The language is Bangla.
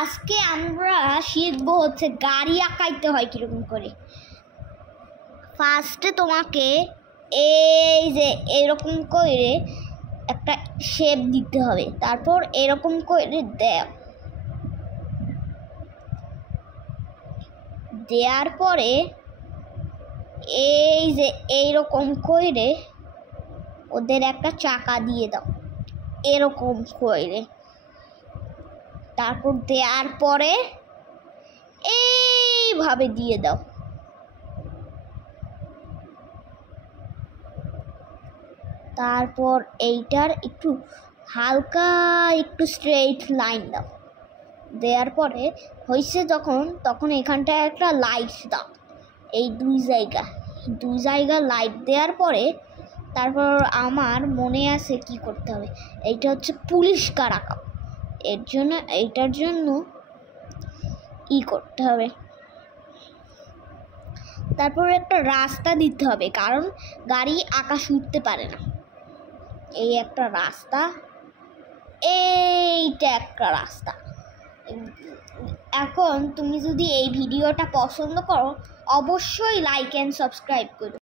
আজকে আমরা শিখবো হচ্ছে গাড়ি আঁকাইতে হয় কিরকম করে। ফার্স্টে তোমাকে এই যে এরকম করে একটা শেপ দিতে হবে, তারপর এরকম করে দেওয়ার পরে এই যে এইরকম করে ওদের একটা চাকা দিয়ে দাও এরকম করে। তারপর দেওয়ার পরে এইভাবে দিয়ে দাও। তারপর এইটার একটু হালকা একটু স্ট্রেইট লাইন দাও। দেওয়ার পরে হয়েছে যখন, তখন এখানটায় একটা লাইট দাও, এই দুই জায়গা লাইট দেওয়ার পরে তারপর আমার মনে আছে কি করতে হবে। এইটা হচ্ছে পুলিশ কার আঁকা, এইটার জন্য করতে হবে। তারপর একটা রাস্তা দিতে হবে, কারণ গাড়ি আকাশ উঠতে পারে না। এই একটা রাস্তা, এইটা একটা রাস্তা। এখন তুমি যদি এই ভিডিওটা পছন্দ করো অবশ্যই লাইক অ্যান্ড সাবস্ক্রাইব করো।